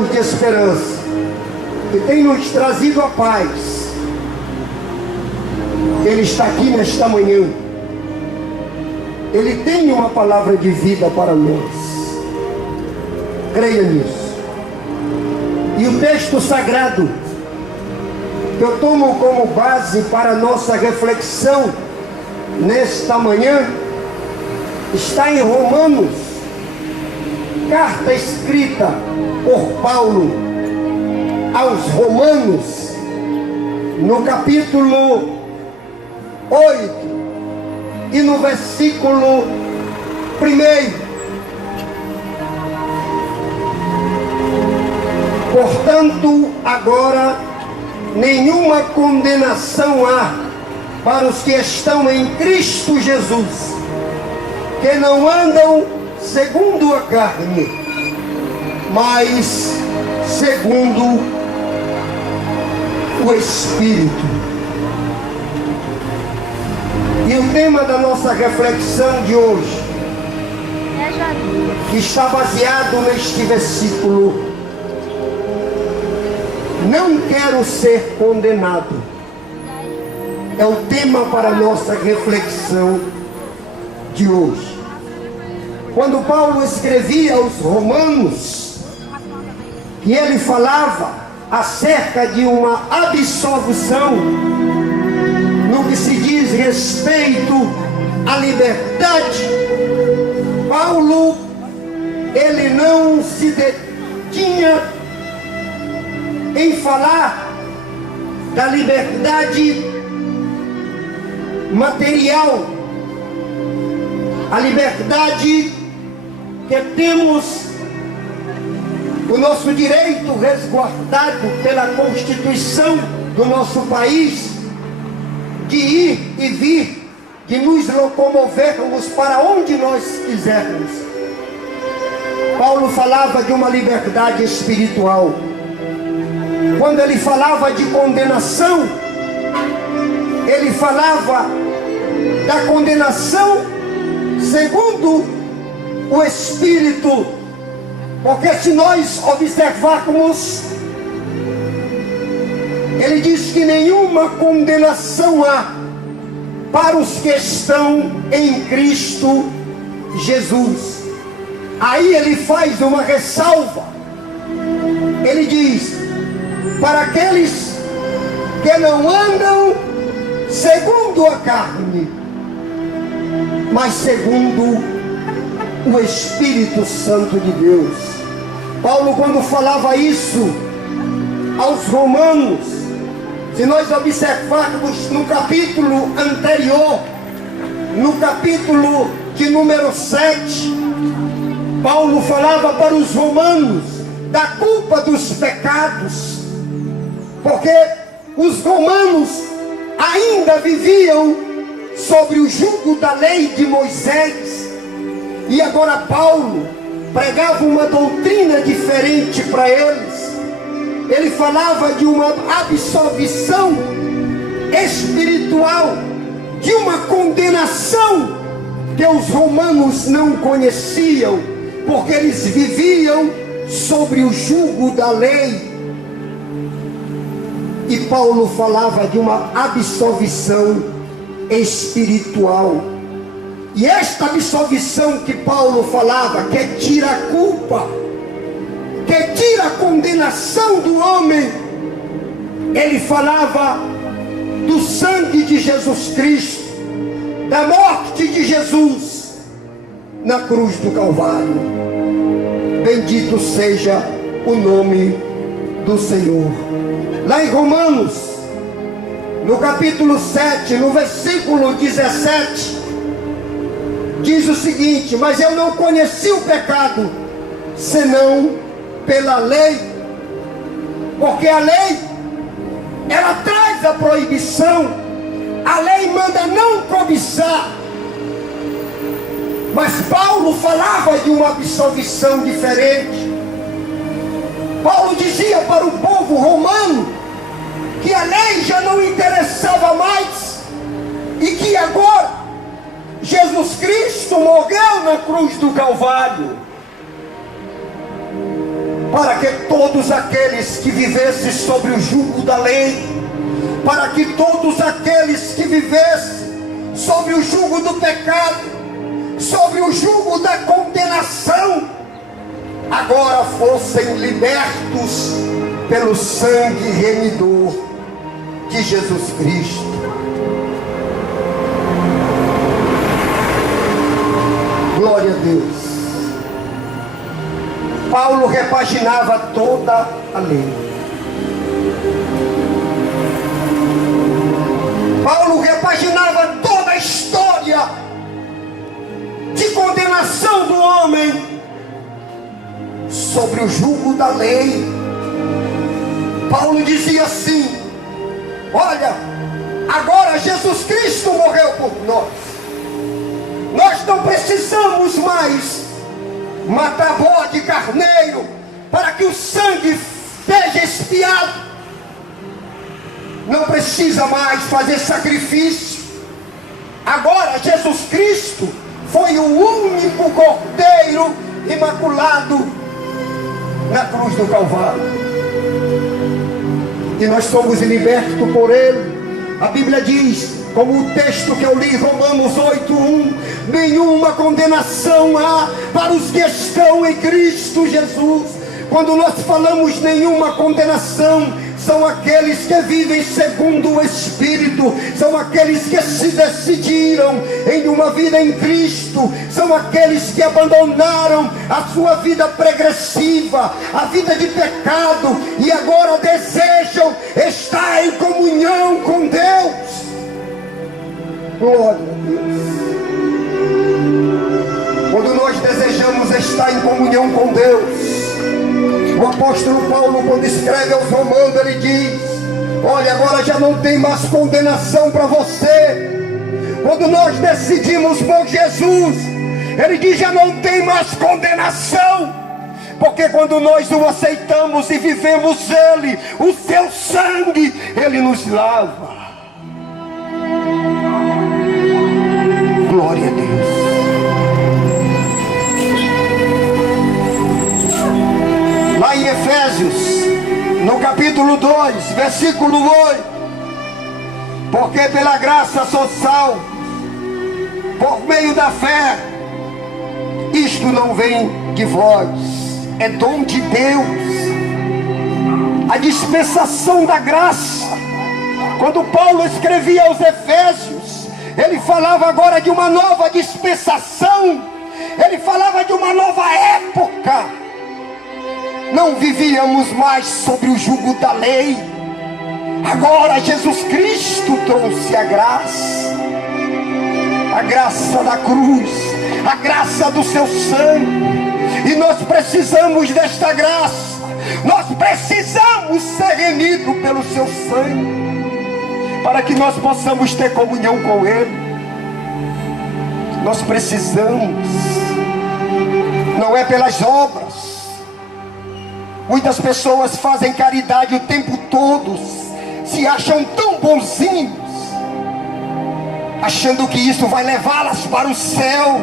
Deus de esperança, que tem nos trazido a paz, Ele está aqui nesta manhã. Ele tem uma palavra de vida para nós. Creia nisso. E o texto sagrado que eu tomo como base para a nossa reflexão nesta manhã está em Romanos, carta escrita por Paulo aos Romanos, no capítulo 8 e no versículo 1. Portanto, agora nenhuma condenação há para os que estão em Cristo Jesus, que não andam segundo a carne, mas segundo o Espírito. E o tema da nossa reflexão de hoje, que está baseado neste versículo: não quero ser condenado. É o tema para a nossa reflexão de hoje. Quando Paulo escrevia aos Romanos, que ele falava acerca de uma absolvição no que se diz respeito à liberdade, Paulo, ele não se detinha em falar da liberdade material, a liberdade que temos o nosso direito resguardado pela Constituição do nosso país, de ir e vir, de nos locomovermos para onde nós quisermos. Paulo falava de uma liberdade espiritual. Quando ele falava de condenação, ele falava da condenação segundo o Espírito, porque se nós observarmos, ele diz que nenhuma condenação há para os que estão em Cristo Jesus. Aí ele faz uma ressalva, ele diz: para aqueles que não andam segundo a carne, mas segundo o Espírito Santo de Deus. Paulo, quando falava isso aos Romanos, se nós observarmos no capítulo anterior, no capítulo de número 7, Paulo falava para os romanos da culpa dos pecados, porque os romanos ainda viviam sobre o jugo da lei de Moisés, e agora Paulo pregava uma doutrina diferente para eles. Ele falava de uma absolvição espiritual, de uma condenação que os romanos não conheciam, porque eles viviam sobre o jugo da lei. E Paulo falava de uma absolvição espiritual. E esta absolvição que Paulo falava, que tira a culpa, que tira a condenação do homem, ele falava do sangue de Jesus Cristo, da morte de Jesus na cruz do Calvário. Bendito seja o nome do Senhor. Lá em Romanos, no capítulo 7, no versículo 17, diz o seguinte: mas eu não conheci o pecado senão pela lei, porque a lei, ela traz a proibição, a lei manda não cobiçar. Mas Paulo falava de uma absolvição diferente. Paulo dizia para o povo romano que a lei já não interessava mais, e que agora Jesus Cristo morreu na cruz do Calvário. para que todos aqueles que vivessem sobre o jugo da lei, para que todos aqueles que vivessem sobre o jugo do pecado, sobre o jugo da condenação, agora fossem libertos pelo sangue remidor de Jesus Cristo. Glória a Deus. Paulo repaginava toda a lei. Paulo repaginava toda a história de condenação do homem sobre o jugo da lei. Paulo dizia assim: olha, agora Jesus Cristo morreu por nós. Nós não precisamos mais matar bode e carneiro para que o sangue seja expiado. Não precisa mais fazer sacrifício. Agora Jesus Cristo foi o único cordeiro imaculado na cruz do Calvário, e nós somos libertos por ele. A Bíblia diz, como o texto que eu li, Romanos 8:1, nenhuma condenação há para os que estão em Cristo Jesus. Quando nós falamos nenhuma condenação, são aqueles que vivem segundo o Espírito, são aqueles que se decidiram em uma vida em Cristo, são aqueles que abandonaram a sua vida pregressiva, a vida de pecado, e agora desejam estar em comunhão com Deus. Glória a Deus. Quando nós desejamos estar em comunhão com Deus, o apóstolo Paulo, quando escreve aos Romanos, ele diz: olha, agora já não tem mais condenação para você. Quando nós decidimos por Jesus, ele diz: já não tem mais condenação, porque quando nós o aceitamos e vivemos ele, o seu sangue, ele nos lava. Glória a Deus. Lá em Efésios, no capítulo 2, versículo 8: porque pela graça sou salvo, por meio da fé. Isto não vem de vós, é dom de Deus. A dispensação da graça. Quando Paulo escrevia aos Efésios, ele falava agora de uma nova dispensação, ele falava de uma nova época. Não vivíamos mais sobre o jugo da lei. Agora Jesus Cristo trouxe a graça da cruz, a graça do seu sangue, e nós precisamos desta graça. Nós precisamos ser remidos pelo seu sangue, para que nós possamos ter comunhão com ele. Nós precisamos, não é pelas obras. Muitas pessoas fazem caridade o tempo todo, se acham tão bonzinhos, achando que isso vai levá-las para o céu,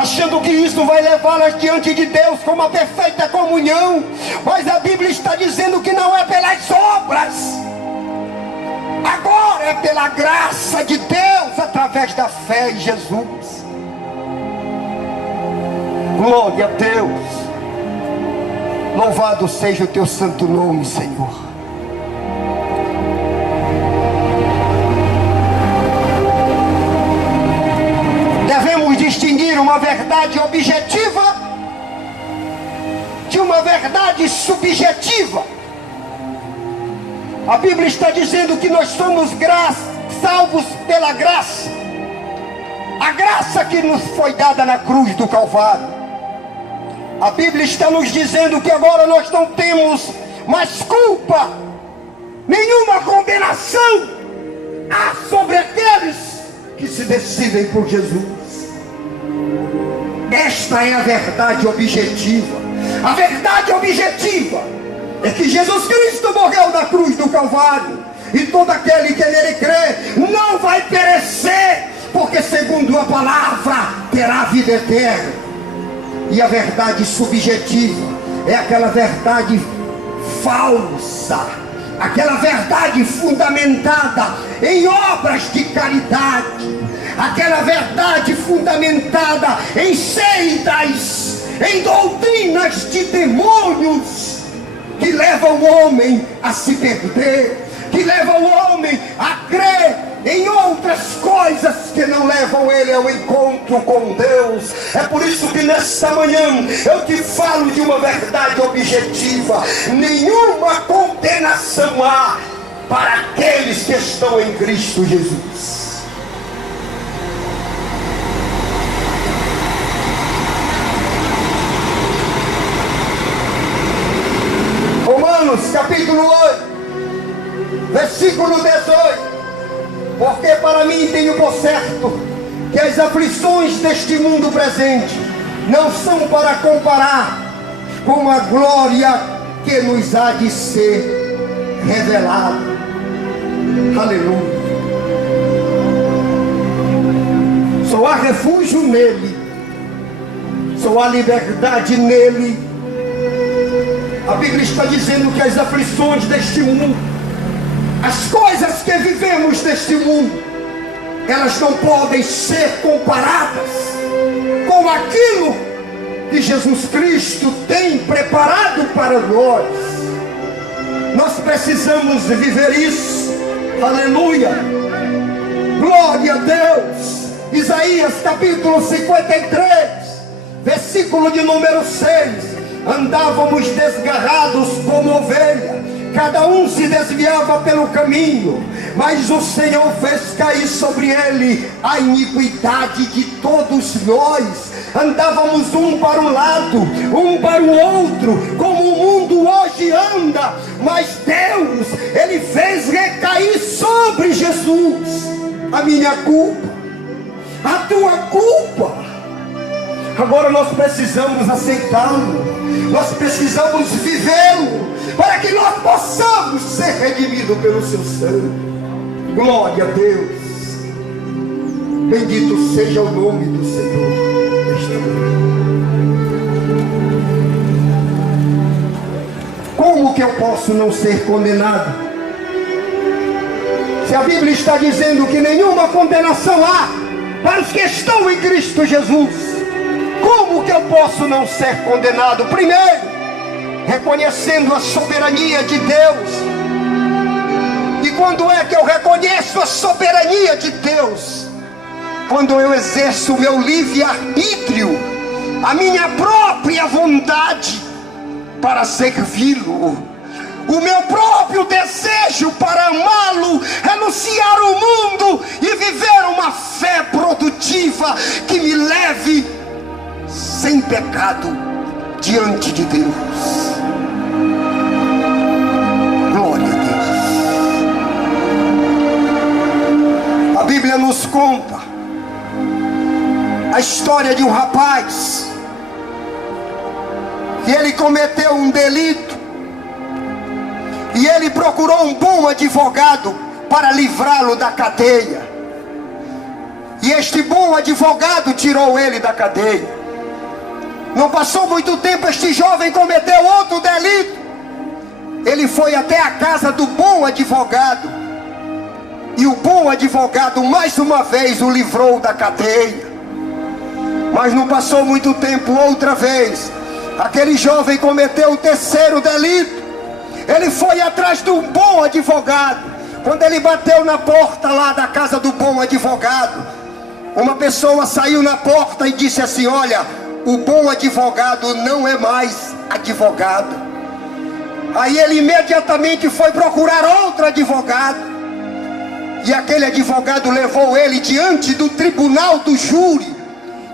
achando que isso vai levá-las diante de Deus com uma perfeita comunhão. Mas a Bíblia está dizendo que não é pelas obras, agora é pela graça de Deus, através da fé em Jesus. Glória a Deus. Louvado seja o teu santo nome, Senhor. Devemos distinguir uma verdade objetiva de uma verdade subjetiva. A Bíblia está dizendo que nós somos salvos pela graça. A graça que nos foi dada na cruz do Calvário. A Bíblia está nos dizendo que agora nós não temos mais culpa, nenhuma condenação há sobre aqueles que se decidem por Jesus. Esta é a verdade objetiva. A verdade objetiva é que Jesus Cristo morreu na cruz do Calvário, e todo aquele que nele crê não vai perecer, porque segundo a palavra terá vida eterna. E a verdade subjetiva é aquela verdade falsa, aquela verdade fundamentada em obras de caridade, aquela verdade fundamentada em seitas, em doutrinas de demônios, que levam o homem a se perder, que levam o homem a crer em outras coisas que não levam ele ao encontro com Deus. É por isso que nesta manhã eu te falo de uma verdade objetiva: nenhuma condenação há para aqueles que estão em Cristo Jesus. Romanos capítulo 8, versículo 18: porque para mim tenho por certo que as aflições deste mundo presente não são para comparar com a glória que nos há de ser revelada. Aleluia. Só há refúgio nele, só há liberdade nele. A Bíblia está dizendo que as aflições deste mundo, as coisas que vivemos neste mundo, elas não podem ser comparadas com aquilo que Jesus Cristo tem preparado para nós. Nós precisamos viver isso. Aleluia. Glória a Deus. Isaías capítulo 53, versículo de número 6: andávamos desgarrados como ovelha, cada um se desviava pelo caminho, mas o Senhor fez cair sobre ele a iniquidade de todos nós. Andávamos um para um lado, um para o outro, como o mundo hoje anda, mas Deus, Ele fez recair sobre Jesus a minha culpa, a tua culpa. Agora nós precisamos aceitá-lo, nós precisamos vivê-lo, para que nós possamos ser redimidos pelo seu sangue. Glória a Deus. Bendito seja o nome do Senhor. Como que eu posso não ser condenado? Se a Bíblia está dizendo que nenhuma condenação há para os que estão em Cristo Jesus, como que eu posso não ser condenado? Primeiro, reconhecendo a soberania de Deus. E quando é que eu reconheço a soberania de Deus? Quando eu exerço o meu livre-arbítrio, a minha própria vontade para servi-lo, o meu próprio desejo para amá-lo, renunciar ao mundo e viver uma fé produtiva que me leve sem pecado diante de Deus. Glória a Deus. A Bíblia nos conta a história de um rapaz que ele cometeu um delito e ele procurou um bom advogado para livrá-lo da cadeia, e este bom advogado tirou ele da cadeia. Não passou muito tempo, este jovem cometeu outro delito. Ele foi até a casa do bom advogado, e o bom advogado mais uma vez o livrou da cadeia. Mas não passou muito tempo, outra vez aquele jovem cometeu o terceiro delito. Ele foi atrás de um bom advogado. Quando ele bateu na porta lá da casa do bom advogado, uma pessoa saiu na porta e disse assim: olha, o bom advogado não é mais advogado. Aí ele imediatamente foi procurar outro advogado, e aquele advogado levou ele diante do tribunal do júri.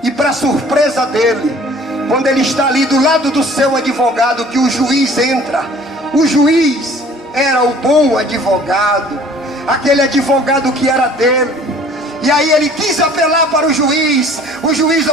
E para surpresa dele, quando ele está ali do lado do seu advogado, que o juiz entra, o juiz era o bom advogado, aquele advogado que era dele. E aí ele quis apelar para o juiz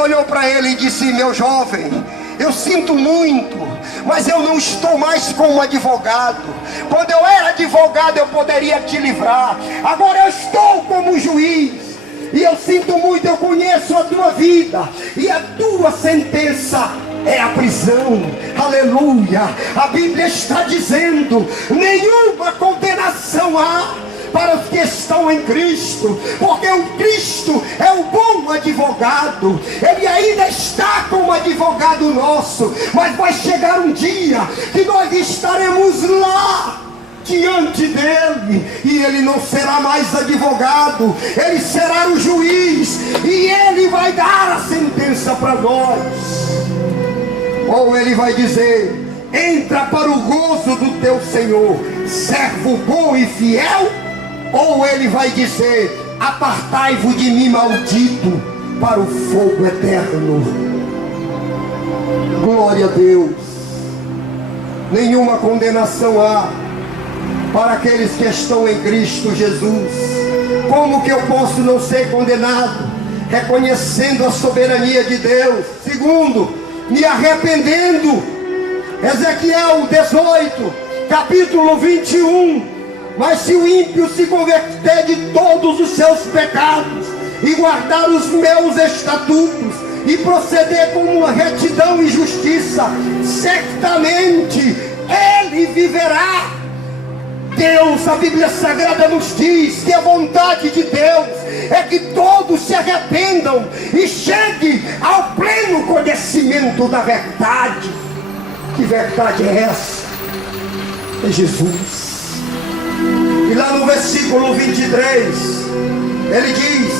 olhou para ele e disse: meu jovem, eu sinto muito, mas eu não estou mais como advogado. Quando eu era advogado eu poderia te livrar, agora eu estou como juiz, e eu sinto muito, eu conheço a tua vida, e a tua sentença é a prisão. Aleluia. A Bíblia está dizendo: nenhuma condenação há para os que estão em Cristo, porque o Cristo é o bom advogado. Ele ainda está como advogado nosso, mas vai chegar um dia que nós estaremos lá diante dele, e ele não será mais advogado, ele será o juiz, e ele vai dar a sentença para nós. Ou ele vai dizer: entra para o gozo do teu Senhor, servo bom e fiel. Ou ele vai dizer: apartai-vos de mim, maldito, para o fogo eterno. Glória a Deus. Nenhuma condenação há para aqueles que estão em Cristo Jesus. Como que eu posso não ser condenado? Reconhecendo a soberania de Deus. Segundo, me arrependendo. Ezequiel 18, capítulo 21. Mas se o ímpio se converter de todos os seus pecados e guardar os meus estatutos e proceder com uma retidão e justiça, certamente ele viverá. Deus, a Bíblia Sagrada nos diz que a vontade de Deus é que todos se arrependam e cheguem ao pleno conhecimento da verdade. Que verdade é essa? É Jesus. E lá no versículo 23, ele diz: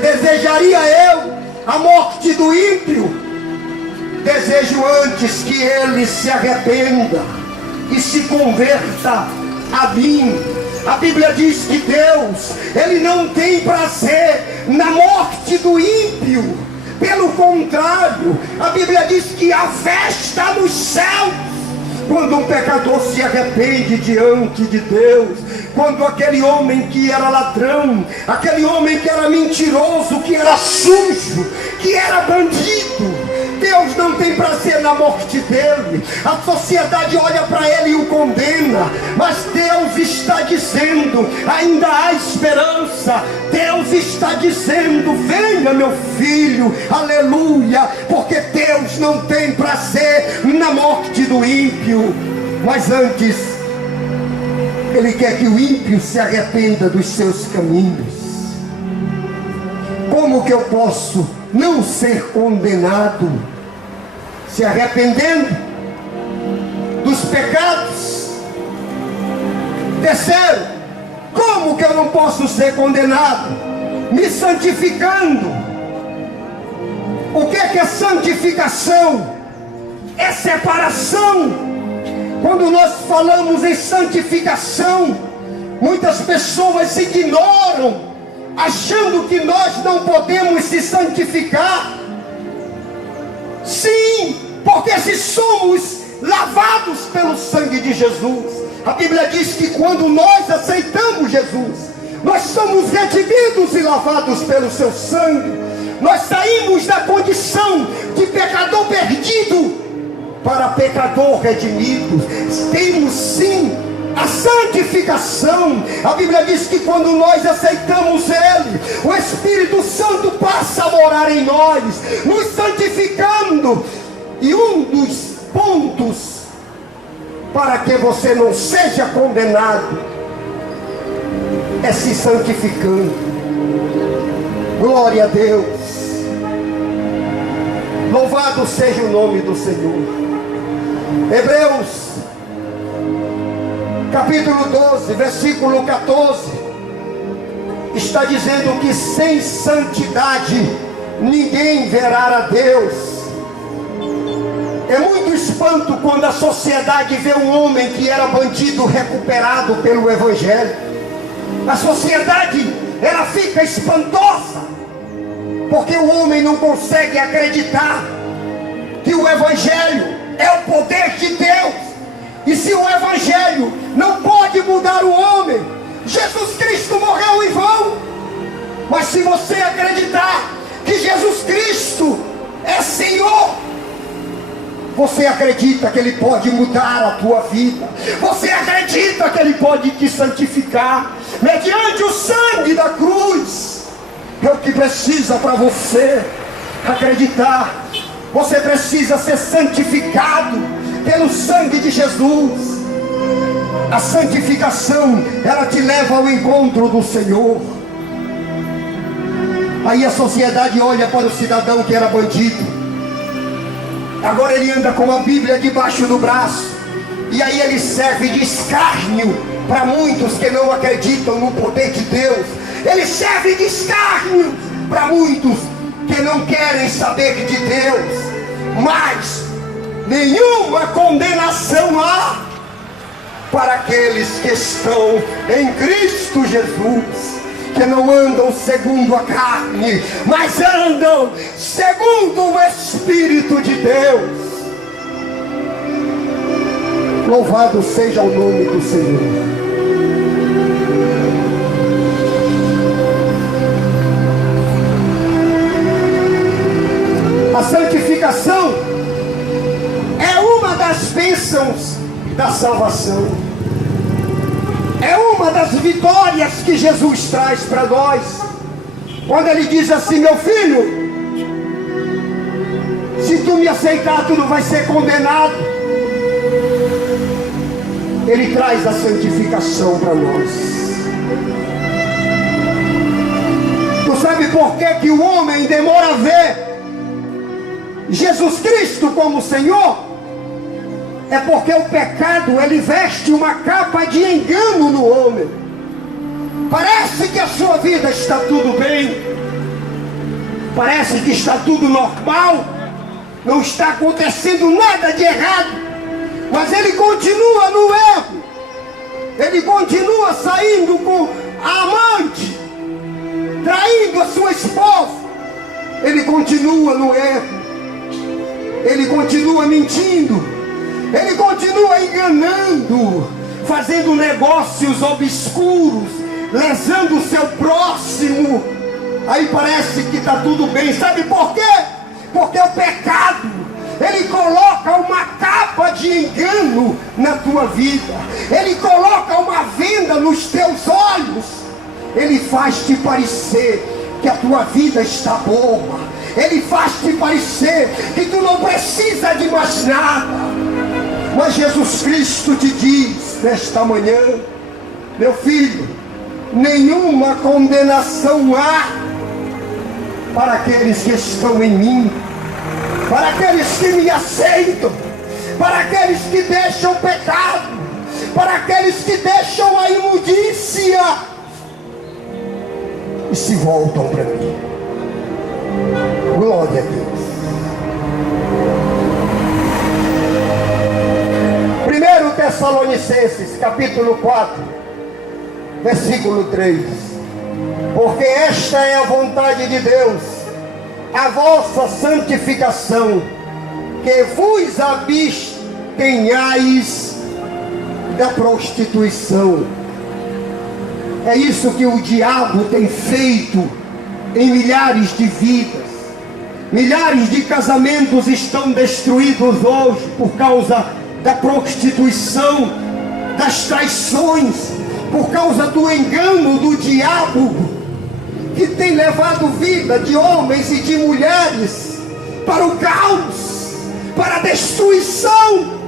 desejaria eu a morte do ímpio? Desejo antes que ele se arrependa e se converta a mim. A Bíblia diz que Deus, ele não tem prazer na morte do ímpio. Pelo contrário, a Bíblia diz que há festa nos céus quando um pecador se arrepende diante de Deus. Quando aquele homem que era ladrão, aquele homem que era mentiroso, que era sujo, que era bandido, Deus não tem prazer na morte dele. A sociedade olha para ele e o condena, mas Deus está dizendo: ainda há esperança. Deus está dizendo: venha, meu filho, aleluia, porque Deus não tem prazer na morte do ímpio, mas antes ele quer que o ímpio se arrependa dos seus caminhos. Como que eu posso não ser condenado? Se arrependendo dos pecados. Terceiro, como que eu não posso ser condenado? Me santificando. O que é santificação? É separação. Quando nós falamos em santificação, muitas pessoas ignoram, achando que nós não podemos se santificar. Sim, porque se somos lavados pelo sangue de Jesus, a Bíblia diz que quando nós aceitamos Jesus, nós somos redimidos e lavados pelo seu sangue. Nós saímos da condição de pecador perdido para pecador redimido. Temos sim a santificação. A Bíblia diz que quando nós aceitamos Ele, o Espírito Santo passa a morar em nós, nos santificando. E um dos pontos para que você não seja condenado é se santificando. Glória a Deus. Louvado seja o nome do Senhor. Hebreus capítulo 12, versículo 14, está dizendo que sem santidade ninguém verá a Deus. É muito espanto quando a sociedade vê um homem que era bandido recuperado pelo Evangelho. A sociedade, ela fica espantosa, porque o homem não consegue acreditar que o Evangelho é o poder de Deus. E se o Evangelho não pode mudar o homem, Jesus Cristo morreu em vão. Mas se você acreditar que Jesus Cristo é Senhor, você acredita que Ele pode mudar a tua vida. Você acredita que Ele pode te santificar mediante o sangue da cruz. É o que precisa para você acreditar Você precisa ser santificado pelo sangue de Jesus. A santificação, ela te leva ao encontro do Senhor. Aí a sociedade olha para o cidadão que era bandido. Agora ele anda com a Bíblia debaixo do braço. E aí ele serve de escárnio para muitos que não acreditam no poder de Deus. Ele serve de escárnio para muitos que não querem saber de Deus. Mas nenhuma condenação há para aqueles que estão em Cristo Jesus, que não andam segundo a carne, mas andam segundo o Espírito de Deus. Louvado seja o nome do Senhor. A santificação é uma das bênçãos da salvação. É uma das vitórias que Jesus traz para nós. Quando ele diz assim: meu filho, se tu me aceitar, tu não vai ser condenado. Ele traz a santificação para nós. Tu sabe por que o homem demora a ver Jesus Cristo como Senhor? É porque o pecado, ele veste uma capa de engano no homem. Parece que a sua vida está tudo bem, parece que está tudo normal, não está acontecendo nada de errado, mas ele continua no erro. Ele continua saindo com a amante, traindo a sua esposa. Ele continua no erro, ele continua mentindo, ele continua enganando, fazendo negócios obscuros, lesando o seu próximo. Aí parece que está tudo bem. Sabe por quê? Porque o pecado, ele coloca uma capa de engano na tua vida. Ele coloca uma venda nos teus olhos. Ele faz te parecer que a tua vida está boa. Ele faz te parecer que tu não precisa de mais nada. Mas Jesus Cristo te diz nesta manhã: meu filho, nenhuma condenação há para aqueles que estão em mim, para aqueles que me aceitam, para aqueles que deixam o pecado, para aqueles que deixam a imundícia e se voltam para mim. Glória a Deus. 1 Tessalonicenses capítulo 4, versículo 3. Porque esta é a vontade de Deus, a vossa santificação, que vos abstenhais da prostituição. É isso que o diabo tem feito em milhares de vidas. Milhares de casamentos estão destruídos hoje por causa da prostituição, das traições, por causa do engano do diabo, que tem levado vida de homens e de mulheres para o caos, para a destruição.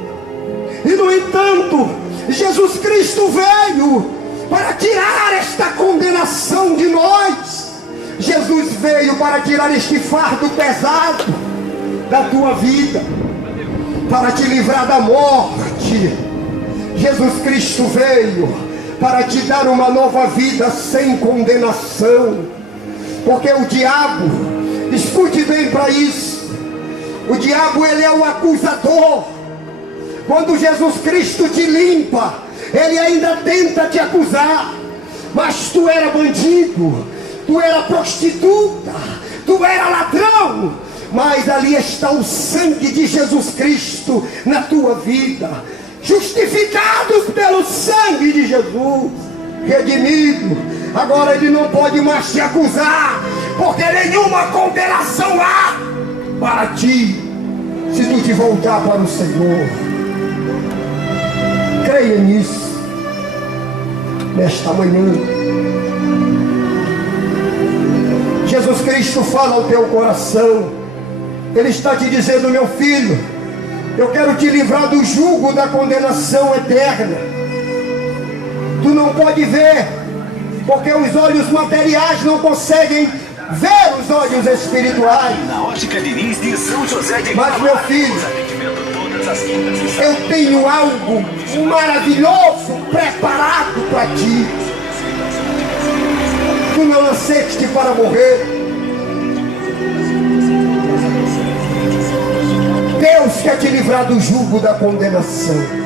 E no entanto, Jesus Cristo veio para tirar esta condenação de nós. Jesus veio para tirar este fardo pesado da tua vida, para te livrar da morte. Jesus Cristo veio para te dar uma nova vida sem condenação. Porque o diabo, escute bem para isso, o diabo, ele é o acusador. Quando Jesus Cristo te limpa, ele ainda tenta te acusar. Mas tu era bandido, tu era prostituta, tu era ladrão, mas ali está o sangue de Jesus Cristo na tua vida, justificados pelo sangue de Jesus, redimido. Agora ele não pode mais te acusar, porque nenhuma condenação há para ti, se tu te voltar para o Senhor. Creia nisso nesta manhã. Jesus Cristo fala ao teu coração: Ele está te dizendo: meu filho, eu quero te livrar do jugo da condenação eterna. Tu não pode ver, porque os olhos materiais não conseguem ver os olhos espirituais. Na Ótica Diniz de São José de Mas, meu filho, eu tenho algo maravilhoso preparado para ti. Tu não nasceste para morrer. Deus quer te livrar do jugo da condenação.